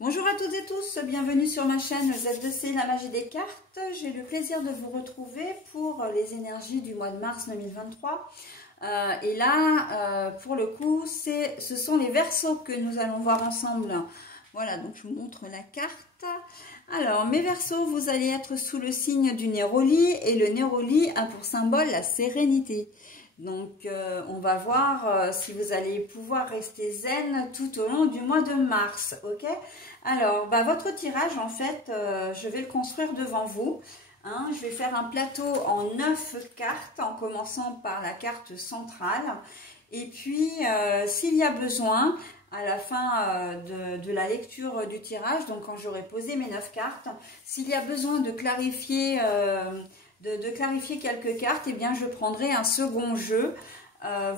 Bonjour à toutes et tous, bienvenue sur ma chaîne Z2C, la magie des cartes. J'ai le plaisir de vous retrouver pour les énergies du mois de mars 2023. Et là, pour le coup, ce sont les Verseaux que nous allons voir ensemble. Voilà, donc je vous montre la carte. Alors, mes Verseaux, vous allez être sous le signe du Néroli et le Néroli a pour symbole la sérénité. Donc, on va voir si vous allez pouvoir rester zen tout au long du mois de mars, ok? Alors, votre tirage, en fait, je vais le construire devant vous. Hein, je vais faire un plateau en 9 cartes, en commençant par la carte centrale. Et puis, s'il y a besoin, à la fin de la lecture du tirage, donc quand j'aurai posé mes 9 cartes, s'il y a besoin de clarifier... clarifier quelques cartes, eh bien je prendrai un second jeu,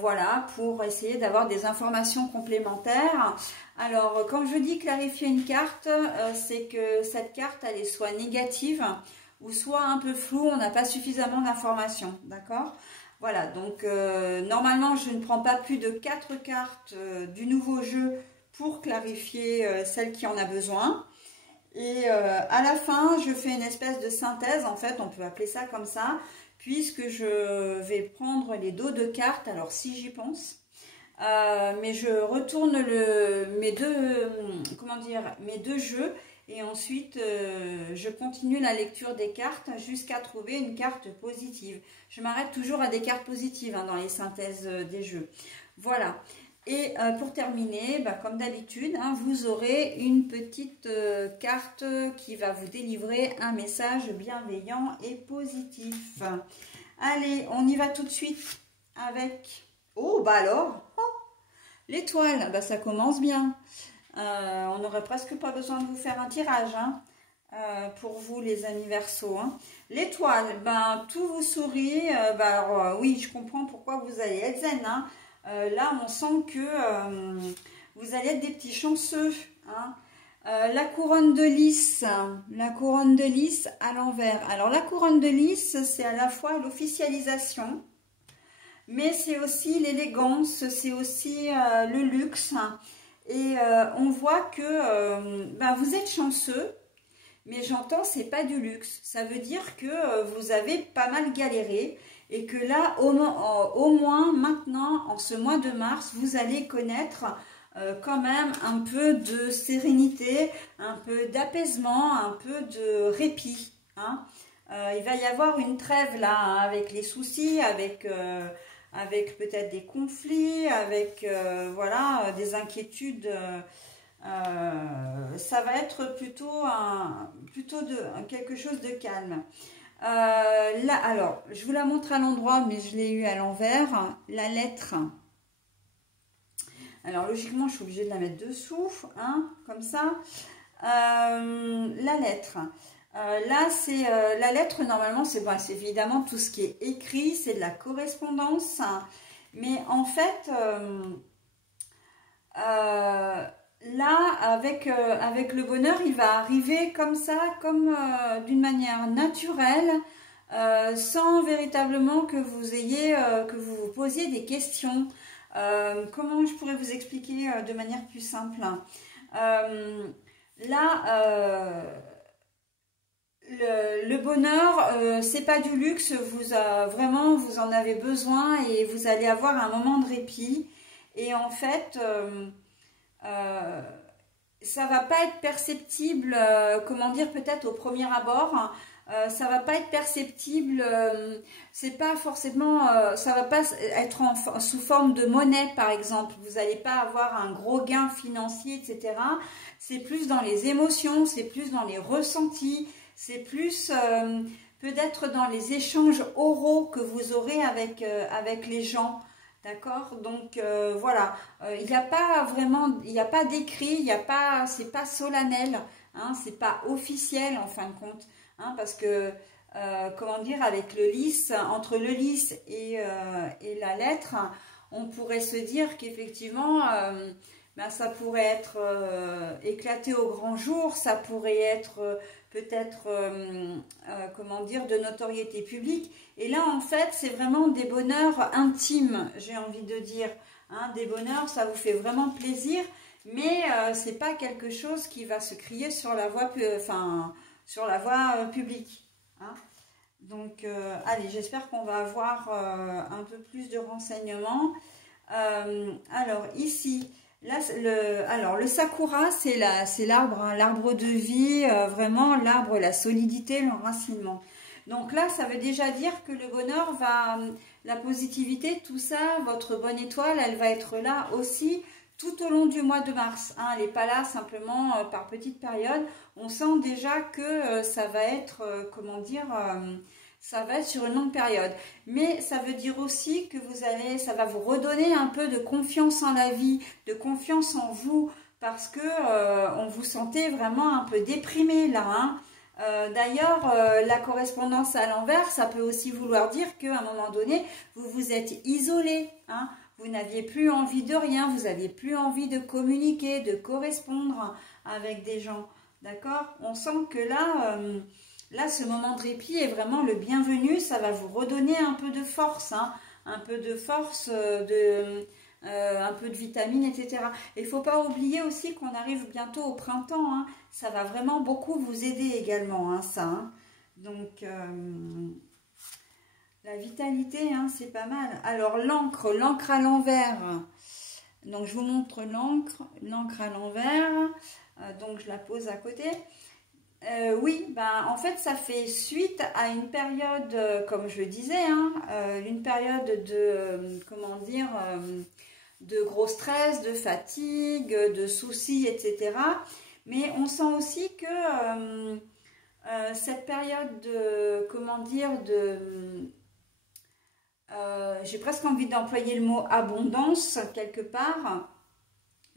voilà, pour essayer d'avoir des informations complémentaires. Alors, quand je dis clarifier une carte, c'est que cette carte, elle est soit négative ou soit un peu floue, on n'a pas suffisamment d'informations, d'accord? Voilà, donc normalement, je ne prends pas plus de 4 cartes du nouveau jeu pour clarifier celle qui en a besoin. Et à la fin, je fais une espèce de synthèse, en fait, on peut appeler ça comme ça, puisque je vais prendre les dos de cartes, alors si j'y pense, mais je retourne mes deux jeux, et ensuite je continue la lecture des cartes jusqu'à trouver une carte positive. Je m'arrête toujours à des cartes positives hein, dans les synthèses des jeux. Voilà. Et pour terminer, comme d'habitude, hein, vous aurez une petite carte qui va vous délivrer un message bienveillant et positif. Allez, on y va tout de suite avec... Oh, alors, l'étoile, ça commence bien. On n'aurait presque pas besoin de vous faire un tirage, hein, pour vous les amis Verseaux. Hein. L'étoile, tout vous sourit. Alors, oui, je comprends pourquoi vous allez être zen, hein. Là, on sent que vous allez être des petits chanceux. Hein. La couronne de lys à l'envers. Alors, la couronne de lys, c'est à la fois l'officialisation, mais c'est aussi l'élégance, c'est aussi le luxe. Et on voit que vous êtes chanceux, mais j'entends, c'est pas du luxe. Ça veut dire que vous avez pas mal galéré. Et que là, au moins maintenant, en ce mois de mars, vous allez connaître quand même un peu de sérénité, un peu d'apaisement, un peu de répit. Hein. Il va y avoir une trêve là, hein, avec les soucis, avec peut-être des conflits, avec voilà, des inquiétudes. Ça va être plutôt quelque chose de calme. Là, alors, je vous la montre à l'endroit, mais je l'ai eu à l'envers. La lettre. Alors, logiquement, je suis obligée de la mettre dessous, hein, comme ça. La lettre. Là, c'est la lettre, normalement, c'est évidemment tout ce qui est écrit, c'est de la correspondance. Mais en fait, là, avec le bonheur, il va arriver comme ça, comme d'une manière naturelle, sans véritablement que vous ayez, que vous vous posiez des questions. Comment je pourrais vous expliquer de manière plus simple? Là, le bonheur, c'est pas du luxe. Vraiment, vous en avez besoin et vous allez avoir un moment de répit. Et en fait... ça va pas être perceptible, comment dire, peut-être au premier abord, ça va pas être perceptible, c'est pas forcément, ça va pas être sous forme de monnaie par exemple, vous n'allez pas avoir un gros gain financier, etc. C'est plus dans les émotions, c'est plus dans les ressentis, c'est plus peut-être dans les échanges oraux que vous aurez avec les gens. D'accord, donc voilà, il n'y a pas vraiment, il n'y a pas d'écrit, c'est pas solennel, hein, c'est pas officiel en fin de compte, hein, parce que, comment dire, avec le lys, entre le lys et la lettre, on pourrait se dire qu'effectivement, ça pourrait être éclaté au grand jour, ça pourrait être peut-être, comment dire, de notoriété publique. Et là, en fait, c'est vraiment des bonheurs intimes, j'ai envie de dire. Hein, des bonheurs, ça vous fait vraiment plaisir, mais c'est pas quelque chose qui va se crier sur la voie, sur la voie publique. Hein. Donc, allez, j'espère qu'on va avoir un peu plus de renseignements. Alors, ici, là, le sakura, c'est l'arbre, hein, l'arbre de vie, vraiment l'arbre, la solidité, l'enracinement. Donc là, ça veut déjà dire que le bonheur va, la positivité, tout ça, votre bonne étoile, elle va être là aussi tout au long du mois de mars. Hein, elle n'est pas là simplement par petites périodes. On sent déjà que ça va être, comment dire, ça va être sur une longue période. Mais ça veut dire aussi que ça va vous redonner un peu de confiance en la vie, de confiance en vous, parce que on vous sentait vraiment un peu déprimé là. Hein. D'ailleurs, la correspondance à l'envers, ça peut aussi vouloir dire qu'à un moment donné, vous vous êtes isolé. Hein. Vous n'aviez plus envie de rien, vous n'aviez plus envie de communiquer, de correspondre avec des gens. D'accord? On sent que là, là, ce moment de répit est vraiment le bienvenu. Ça va vous redonner un peu de force, hein, un peu de force, un peu de vitamines, etc. Et il ne faut pas oublier aussi qu'on arrive bientôt au printemps. Hein. Ça va vraiment beaucoup vous aider également, hein, ça. Hein. Donc, la vitalité, hein, c'est pas mal. Alors, l'encre à l'envers. Donc, je vous montre l'encre à l'envers. Donc, je la pose à côté. Oui, ben, en fait, ça fait suite à une période, comme je le disais, hein, une période de, comment dire, de gros stress, de fatigue, de soucis, etc. Mais on sent aussi que cette période de, comment dire, j'ai presque envie d'employer le mot abondance, quelque part,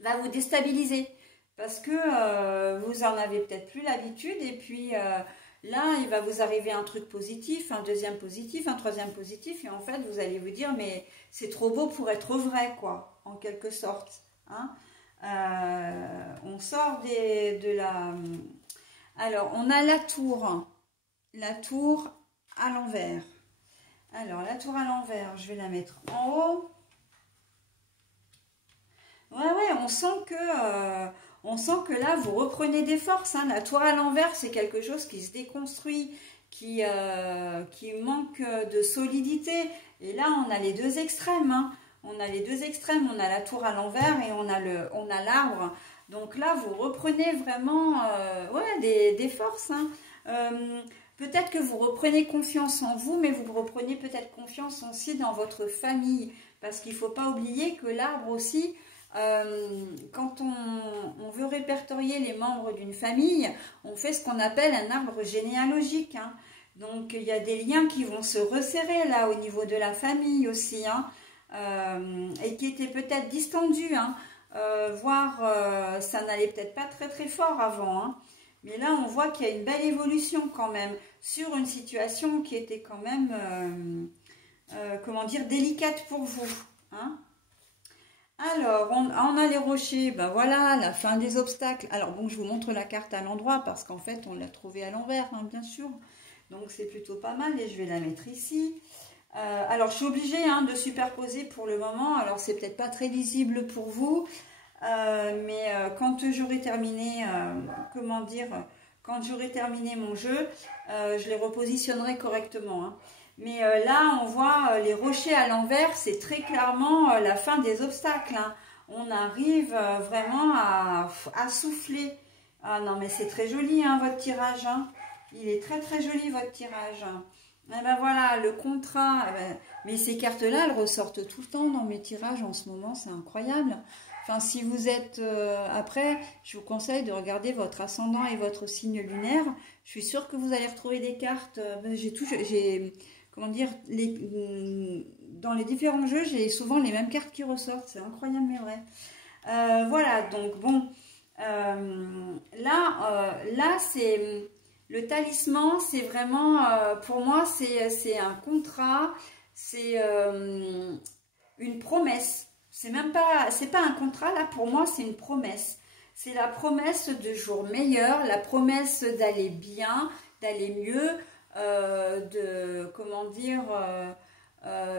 va vous déstabiliser. Parce que vous en avez peut-être plus l'habitude et puis là, il va vous arriver un truc positif, un deuxième positif, un troisième positif et en fait, vous allez vous dire, mais c'est trop beau pour être vrai, quoi, en quelque sorte. Hein. On sort de la... Alors, on a la tour à l'envers. Alors, la tour à l'envers, je vais la mettre en haut. Ouais, on sent que là, vous reprenez des forces. Hein. La tour à l'envers, c'est quelque chose qui se déconstruit, qui manque de solidité. Et là, on a les deux extrêmes. Hein. On a les deux extrêmes. On a la tour à l'envers et on a l'arbre. Donc là, vous reprenez vraiment des forces. Hein. Peut-être que vous reprenez confiance en vous, mais vous reprenez peut-être confiance aussi dans votre famille. Parce qu'il ne faut pas oublier que l'arbre aussi... quand on veut répertorier les membres d'une famille, on fait ce qu'on appelle un arbre généalogique. Hein. Donc, il y a des liens qui vont se resserrer là au niveau de la famille aussi, hein, et qui étaient peut-être distendus, hein, voire ça n'allait peut-être pas très très fort avant. Hein. Mais là, on voit qu'il y a une belle évolution quand même sur une situation qui était quand même, comment dire, délicate pour vous. Hein. Alors, on a les rochers, ben voilà, la fin des obstacles. Alors bon, je vous montre la carte à l'endroit parce qu'en fait, on l'a trouvée à l'envers, hein, bien sûr. Donc, c'est plutôt pas mal et je vais la mettre ici. Alors, je suis obligée hein, de superposer pour le moment. Alors, c'est peut-être pas très lisible pour vous, mais quand j'aurai terminé, comment dire, quand j'aurai terminé mon jeu, je les repositionnerai correctement. Hein. Mais là, on voit les rochers à l'envers, c'est très clairement la fin des obstacles. Hein. On arrive vraiment à souffler. Ah non, mais c'est très joli, hein, votre tirage. Hein. Il est très très joli, votre tirage. Et ben voilà, le contrat. Mais ces cartes-là, elles ressortent tout le temps dans mes tirages en ce moment, c'est incroyable. Enfin, si vous êtes... après, je vous conseille de regarder votre ascendant et votre signe lunaire. Je suis sûre que vous allez retrouver des cartes. Comment dire, dans les différents jeux, j'ai souvent les mêmes cartes qui ressortent. C'est incroyable, mais vrai. Voilà, donc bon. Là c'est le talisman, c'est vraiment, pour moi, c'est un contrat, c'est une promesse. C'est pas un contrat, là, pour moi, c'est une promesse. C'est la promesse de jours meilleurs, la promesse d'aller bien, d'aller mieux, comment dire,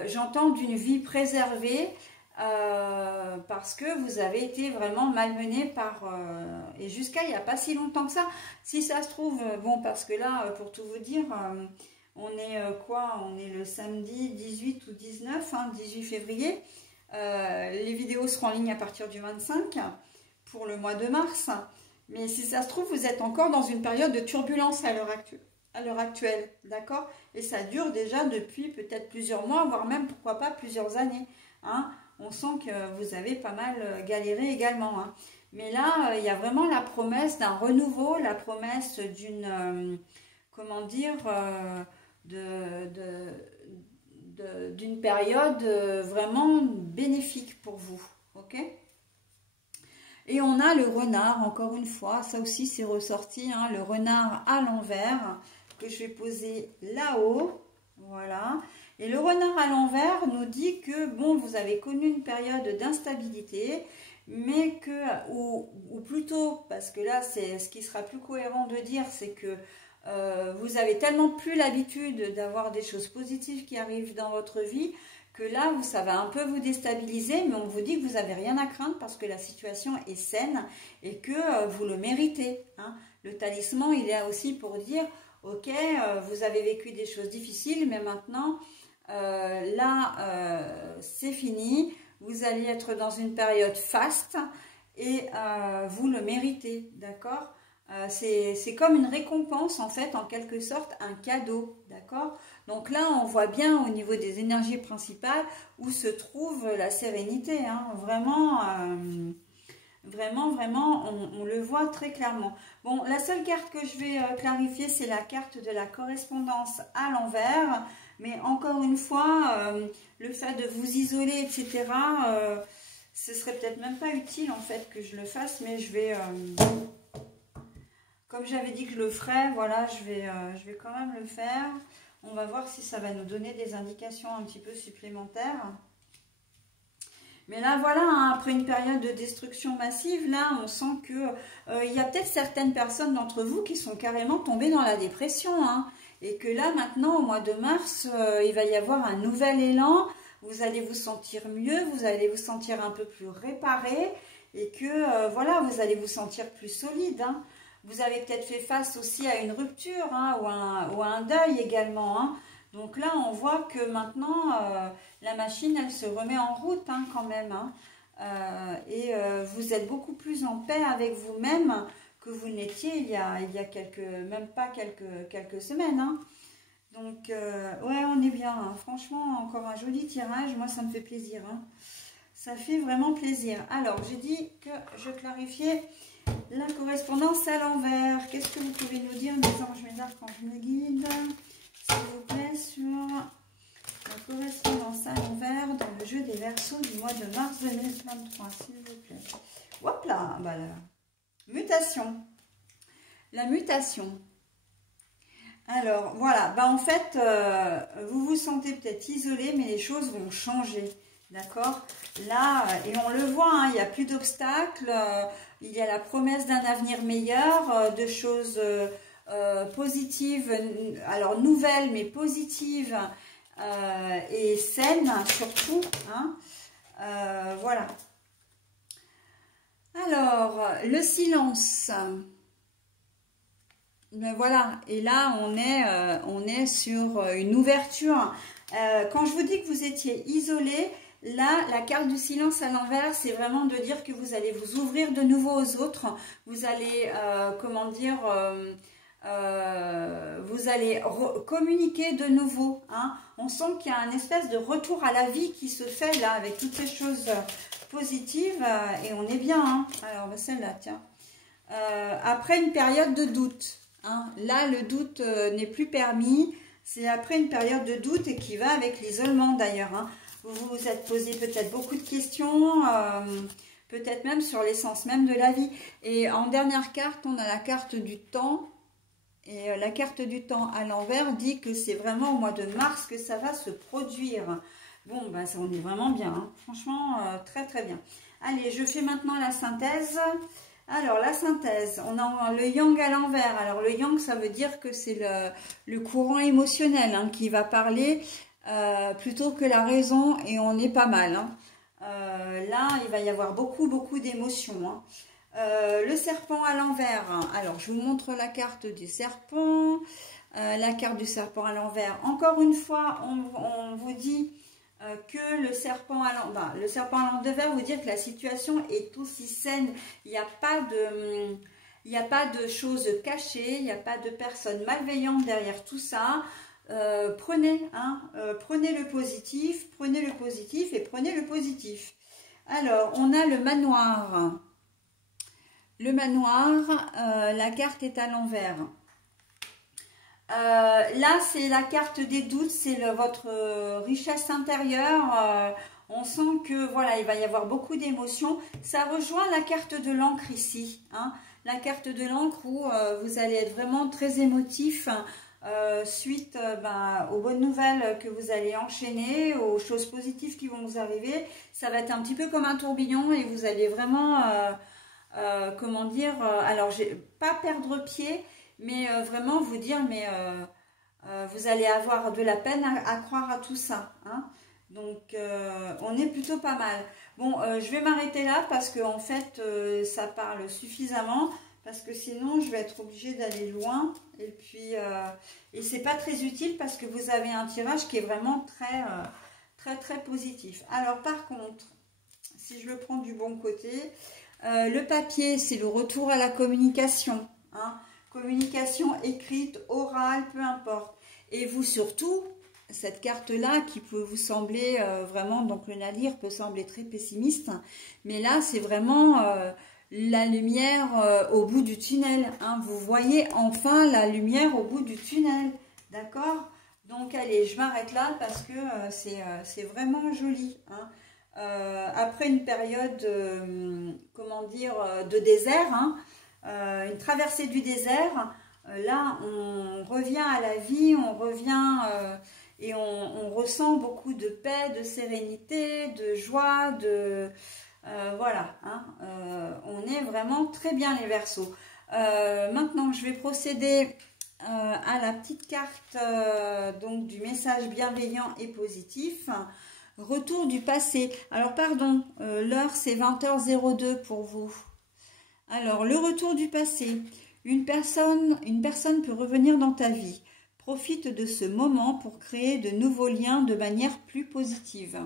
j'entends d'une vie préservée, parce que vous avez été vraiment malmené par... et jusqu'à il n'y a pas si longtemps que ça. Si ça se trouve, bon, parce que là, pour tout vous dire, on est quoi? On est le samedi 18 ou 19, 18 février. Les vidéos seront en ligne à partir du 25 pour le mois de mars. Mais si ça se trouve, vous êtes encore dans une période de turbulence à l'heure actuelle, d'accord? Et ça dure déjà depuis peut-être plusieurs mois, voire même, pourquoi pas, plusieurs années. Hein? On sent que vous avez pas mal galéré également. Hein? Mais là, il y a vraiment la promesse d'un renouveau, la promesse d'une, comment dire, d'une période vraiment bénéfique pour vous, ok? Et on a le renard, encore une fois, ça aussi c'est ressorti, hein, le renard à l'envers, que je vais poser là-haut, voilà. Et le renard à l'envers nous dit que, bon, vous avez connu une période d'instabilité, mais que, ou plutôt, parce que là, c'est ce qui sera plus cohérent de dire, c'est que vous avez tellement plus l'habitude d'avoir des choses positives qui arrivent dans votre vie, que là, ça va un peu vous déstabiliser, mais on vous dit que vous n'avez rien à craindre parce que la situation est saine et que vous le méritez. Hein. Le talisman, il est là aussi pour dire, ok, vous avez vécu des choses difficiles, mais maintenant, c'est fini. Vous allez être dans une période faste et vous le méritez, d'accord? C'est comme une récompense, en fait, en quelque sorte, un cadeau, d'accord? Donc là, on voit bien au niveau des énergies principales où se trouve la sérénité, hein. Vraiment, on le voit très clairement. Bon, la seule carte que je vais clarifier, c'est la carte de la correspondance à l'envers. Mais encore une fois, le fait de vous isoler, etc., ce serait peut-être même pas utile, en fait, que je le fasse, mais je vais... comme j'avais dit que je le ferais, voilà, je vais quand même le faire. On va voir si ça va nous donner des indications un petit peu supplémentaires. Mais là, voilà, hein, après une période de destruction massive, là, on sent que il y a peut-être certaines personnes d'entre vous qui sont carrément tombées dans la dépression. Hein, et que là, maintenant, au mois de mars, il va y avoir un nouvel élan. Vous allez vous sentir mieux, vous allez vous sentir un peu plus réparé. Et que, voilà, vous allez vous sentir plus solide. Hein. Vous avez peut-être fait face aussi à une rupture, hein, ou à un deuil également. Hein. Donc là, on voit que maintenant, la machine, elle se remet en route, hein, quand même. Hein. Et vous êtes beaucoup plus en paix avec vous-même que vous n'étiez il y a même pas quelques semaines. Hein. Donc, ouais, on est bien. Hein. Franchement, encore un joli tirage. Moi, ça me fait plaisir. Hein. Ça fait vraiment plaisir. Alors, j'ai dit que je clarifiais la correspondance à l'envers. Qu'est-ce que vous pouvez nous dire, mes anges, mes archanges, mes guides, s'il vous plaît, sur la correspondance à l'envers dans le jeu des Verseaux du mois de mars 2023, s'il vous plaît. Hop là, bah là. Mutation. La mutation. Alors, voilà, bah en fait, vous vous sentez peut-être isolé, mais les choses vont changer. D'accord? Là, et on le voit, hein, il n'y a plus d'obstacles, il y a la promesse d'un avenir meilleur, de choses positives, alors nouvelles mais positives et saines surtout. Hein, voilà. Alors, le silence. Mais voilà, et là on est sur une ouverture. Quand je vous dis que vous étiez isolé, là, la carte du silence à l'envers, c'est vraiment de dire que vous allez vous ouvrir de nouveau aux autres. Vous allez, comment dire, vous allez communiquer de nouveau. Hein. On sent qu'il y a un espèce de retour à la vie qui se fait là, avec toutes ces choses positives. Et on est bien. Hein. Alors, celle-là, tiens. Après une période de doute. Hein. Là, le doute n'est plus permis. C'est après une période de doute et qui va avec l'isolement d'ailleurs. Hein. Vous vous êtes posé peut-être beaucoup de questions, peut-être même sur l'essence même de la vie. Et en dernière carte, on a la carte du temps. Et la carte du temps à l'envers dit que c'est vraiment au mois de mars que ça va se produire. Bon, ben, ça, on est vraiment bien. Hein. Franchement, très très bien. Allez, je fais maintenant la synthèse. Alors, la synthèse, on a le yang à l'envers. Alors, le yang, ça veut dire que c'est le courant émotionnel, hein, qui va parler plutôt que la raison, et on est pas mal. Hein. Là, il va y avoir beaucoup d'émotions. Hein. Le serpent à l'envers. Alors, je vous montre la carte du serpent. La carte du serpent à l'envers. Encore une fois, on vous dit que le serpent à l'envers vous dire que la situation est aussi saine. Il n'y a pas de choses cachées, il n'y a pas de personnes malveillantes derrière tout ça. Prenez le positif et prenez le positif. Alors, on a le manoir. Le manoir, la carte est à l'envers. Là, c'est la carte des doutes, c'est votre richesse intérieure. On sent que voilà, il va y avoir beaucoup d'émotions. Ça rejoint la carte de l'encre ici. Hein, la carte de l'encre où vous allez être vraiment très émotif suite aux bonnes nouvelles que vous allez enchaîner, aux choses positives qui vont vous arriver. Ça va être un petit peu comme un tourbillon et vous allez vraiment, comment dire, alors pas perdre pied, mais vraiment vous dire, mais vous allez avoir de la peine à croire à tout ça. Hein. Donc, on est plutôt pas mal. Bon, je vais m'arrêter là parce que en fait, ça parle suffisamment. Parce que sinon, je vais être obligée d'aller loin. Et puis, et c'est pas très utile parce que vous avez un tirage qui est vraiment très positif. Alors, par contre, si je le prends du bon côté, le papier, c'est le retour à la communication. Hein. Communication écrite, orale, peu importe. Et vous surtout, cette carte-là qui peut vous sembler vraiment, donc le navire peut sembler très pessimiste. Mais là, c'est vraiment la lumière au bout du tunnel. Hein. Vous voyez enfin la lumière au bout du tunnel. D'accord? Donc, allez, je m'arrête là parce que c'est vraiment joli. Hein. Après une période, comment dire, de désert, hein, une traversée du désert, là, on revient à la vie, on revient et on ressent beaucoup de paix, de sérénité, de joie, voilà, hein, on est vraiment très bien les Verseaux. Maintenant, je vais procéder à la petite carte donc du message bienveillant et positif. Retour du passé. Alors, pardon, l'heure c'est 20h02 pour vous. Alors, le retour du passé. Une personne peut revenir dans ta vie. Profite de ce moment pour créer de nouveaux liens de manière plus positive.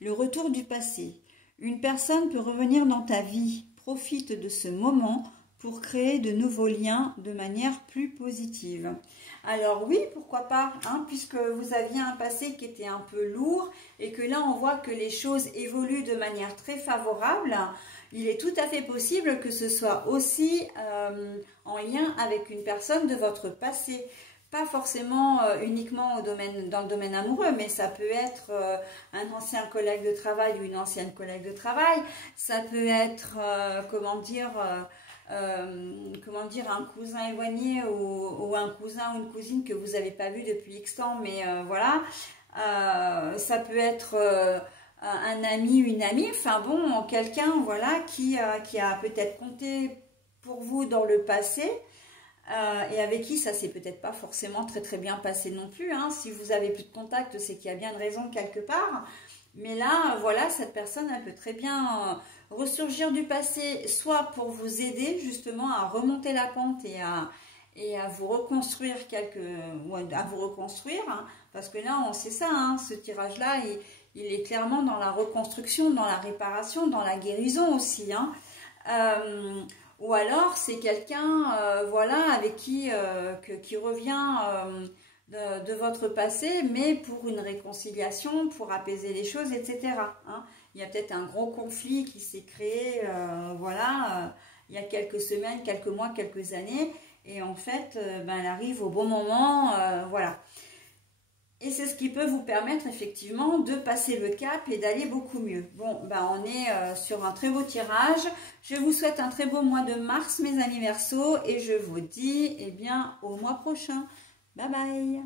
Le retour du passé. Une personne peut revenir dans ta vie. Profite de ce moment pour créer de nouveaux liens de manière plus positive. Alors oui, pourquoi pas, hein, puisque vous aviez un passé qui était un peu lourd et que là on voit que les choses évoluent de manière très favorable, il est tout à fait possible que ce soit aussi en lien avec une personne de votre passé. Pas forcément uniquement dans le domaine amoureux, mais ça peut être un ancien collègue de travail ou une ancienne collègue de travail. Ça peut être, comment dire, un cousin éloigné ou un cousin ou une cousine que vous n'avez pas vu depuis X temps, mais voilà. Ça peut être un ami ou une amie, enfin bon, quelqu'un voilà, qui a peut-être compté pour vous dans le passé. Et avec qui ça s'est peut-être pas forcément très bien passé non plus. Hein. Si vous avez plus de contact, c'est qu'il y a bien une raison quelque part. Mais là, voilà, cette personne, elle peut très bien ressurgir du passé, soit pour vous aider justement à remonter la pente et à vous reconstruire hein, parce que là, on sait ça, hein, ce tirage-là, il est clairement dans la reconstruction, dans la réparation, dans la guérison aussi. Hein. Ou alors c'est quelqu'un voilà, avec qui revient de votre passé, mais pour une réconciliation, pour apaiser les choses, etc. Hein. Il y a peut-être un gros conflit qui s'est créé voilà, il y a quelques semaines, quelques mois, quelques années, et en fait, elle arrive au bon moment, voilà. Et c'est ce qui peut vous permettre effectivement de passer le cap et d'aller beaucoup mieux. Bon, on est sur un très beau tirage. Je vous souhaite un très beau mois de mars, mes amis Verseaux, et je vous dis, eh bien, au mois prochain. Bye bye.